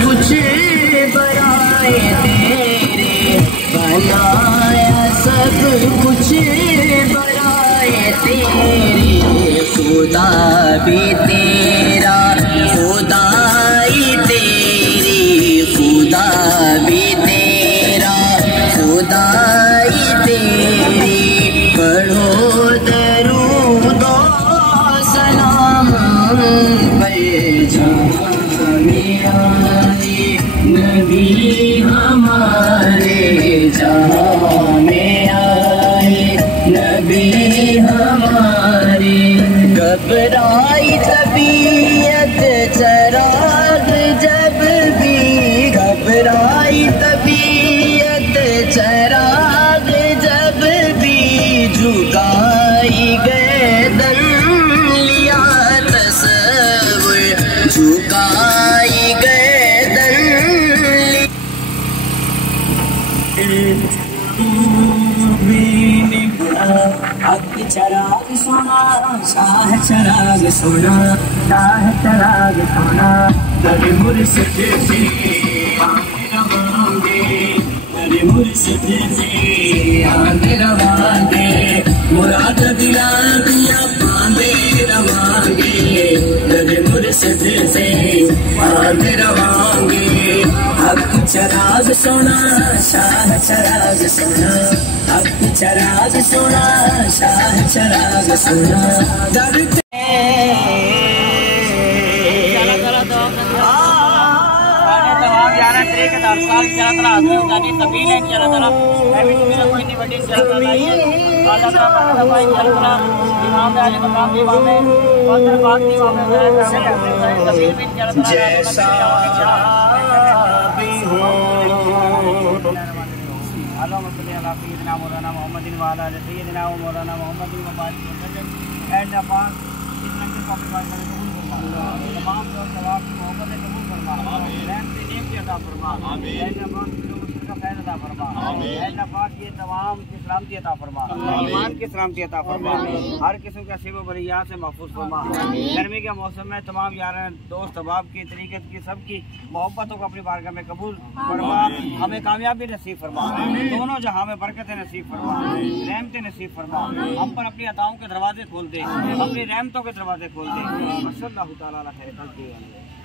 कुछ बनाए तेरे, बनाया सब कुछ बनाए तेरे। खुदा भी तेरा, खुदाई तेरी, खुदा भी तेरा, खुदाई तेरी। पढ़ो दरूद सलाम पे जाने आए नबी हमारे, जाने आए नबी हमारे। घबराई तबीयत चराग जब भी, घबराई तबीयत चराग जब भी। झुकाई गर्दन लिया तसव्वुर, झुकाई गर्दन हक चराग सोना, शाह चराग सोना, शाह चराग सोना। दर मुर्शिद से आगे रवांगे, दर मुर्शिद से आगे रवांगे। मुराद दिला दिया पांदे रवांगे, दर मुर्शिद से आगे रवांगे। हक चराग सोना, शाह चराग सोना, हक चराग सोना, शाह चराग सोना। दर जैसा भी हो मौलाना मोहम्मद वाला सैयदना मौलाना मोहम्मद तमाम सवाब की मोहब्बत कबूल फरमा, रहम से नेम की अता फरमा, का फैज़ अता फरमा, अल्लाह पाक ये तमाम की सलामती अता फरमा, ईमान की सलामती अता फरमा, हर किस्म का सिब बलिया से महफूज फरमा। गर्मी के मौसम में तमाम यार दोस्त अहबाब की तरीक़त की सबकी मोहब्बतों को अपनी बारगाह में कबूल फरमा, हमें कामयाबी नसीब फरमा, दोनों जहां में बरकतें नसीब फरमा, रहमतें नसीब फरमा। हम पर अपनी अताओं के दरवाजे खोल दे, अपनी रहमतों के दरवाजे खोल दे। सल्लल्लाहु तआला अलैहि वसल्लम।